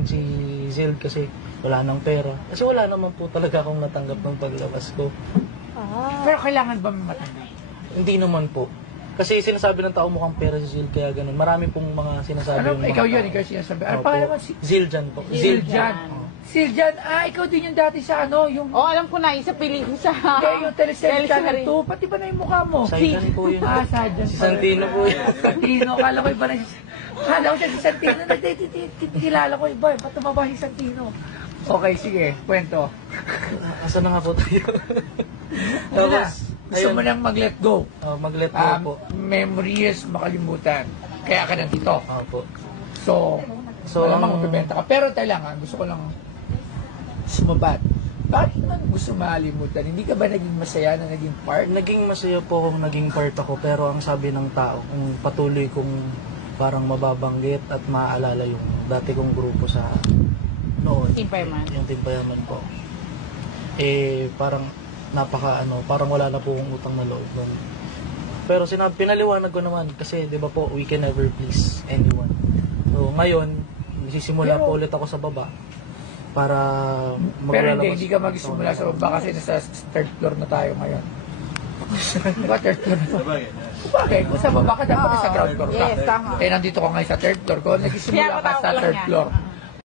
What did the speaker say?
naman si Zil kasi wala nang pera. Kasi wala naman po talaga akong natanggap ng paglabas ko. Pero kailangan ba matanggap? Hindi naman po. Kasi sinasabi ng tao mukhang pera si Zil, kaya ganun. Marami pong mga sinasabi. Ano, yung mga ikaw yun, tao. ikaw sinasabi. Ano Opo. pa naman si Ziljan po. Ziljan? Ziljan, ikaw din yung dati sa ano, yung... alam ko na, isa piling sa... Hindi, yung Teleserye Channel 2, pati ba na yung mukha mo? Saijan po yun. Saijan. Si Santino po yun. Santino, kala ko iba na kala ko siya si Santino, kilala ko iba, ba't tumaba si Santino? Okay, sige, kwento. Asa na nga po tayo? Ano na? Gusto mo nang mag-let go? Mag-let go po. Memories makalimutan. Kaya ka nandito. Opo. So malamang magbibenta ka. Pero tayo lang, gusto ko lang sumabat. Bakit naman gusto makalimutan? Hindi ka ba naging masaya na naging part? Naging masaya po akong naging part ako, pero ang sabi ng tao, kung patuloy kong parang mababanggit at maaalala yung dati kong grupo sa noon. Team Fireman. Yung Team Fireman po. Parang parang wala na po akong utang na loob nun. Pero pinaliwanag ko naman kasi 'di ba po, we can never please anyone. So ngayon, nagsisimula po ulit ako sa baba para Pero hindi ka magsimula sa baba kasi nasa third floor na tayo ngayon. Diba third floor na tayo? Bakit? Kung sa baba ka, dapat sa ground floor ka. Yes, tama. Nandito ka ngayon sa third floor. Kung nagsimula ka sa third floor,